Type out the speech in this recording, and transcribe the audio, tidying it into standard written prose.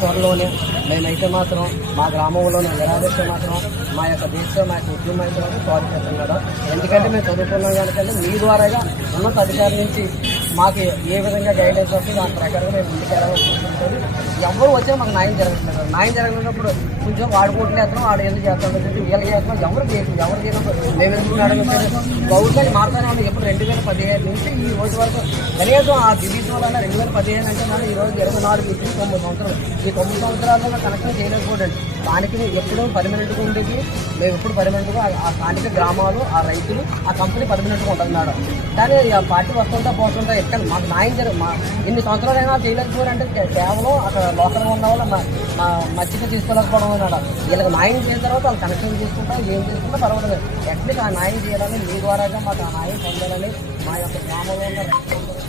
త్వరలోనే మేమైతే మాత్రం మా గ్రామంలోనే నిరాదర్శ మాత్రం మా యొక్క దేశం మా యొక్క ఉద్యమం అయితే మాత్రం సాల్వ్ చేస్తాం కదా. ఎందుకంటే మేము చదువుకున్నాం కనుక మీ ద్వారాగా ఉన్నత అధికారుల నుంచి మాకు ఏ విధంగా గైడెన్స్ వస్తుంది దాని ప్రకారం మేము ముందుకెళ్ళాలని ఎవరు వచ్చినా మాకు న్యాయం జరగట్లేదు. న్యాయం జరగనప్పుడు కొంచెం వాడుకుంటూ చేస్తున్నాం, వాడు ఎందుకు చేస్తాం వీళ్ళకి చేస్తున్నాం, ఎవరు చేయనప్పుడు మేము ఎందుకు అడగలేదు. గవర్నమెంట్ మారుతానే ఎప్పుడు 2015 నుంచి ఈ రోజు వరకు కనీసం ఆ డివిజన్ వల్ల 2015 అంటే మనం ఈ రోజు 24 నుంచి 9 సంవత్సరాలు ఈ 9 సంవత్సరాల్లో కనెక్షన్ చేయలేకపోవడండి. దానికి ఎప్పుడు పర్మనెంట్గా ఉండేది. మేము ఎప్పుడు పర్మనెంట్గా ఆ స్థానిక గ్రామాలు ఆ రైతులు ఆ కంపెనీ పర్మనెంట్గా ఉంటుంది మేడం. కానీ ఆ పార్టీ వస్తుంటా పోతుంటా ఎక్కడ మాకు న్యాయం మా ఇన్ని సంవత్సరాలైనా చేయలేకపోయారంటే కేవలం అక్కడ లోకల్గా ఉన్న వాళ్ళు మధ్యగా తీసుకోలేకపోవడం మేడం. వీళ్ళకి న్యాయం చేసిన తర్వాత వాళ్ళు కనెక్షన్ తీసుకుంటా ఏం చేసుకుంటా పర్వాలేదు. అట్లీస్ట్ ఆ న్యాయం చేయాలని మీ ద్వారాగా మాకు ఆ న్యాయం పొందాలని మా యొక్క గ్రామంలో ఉన్న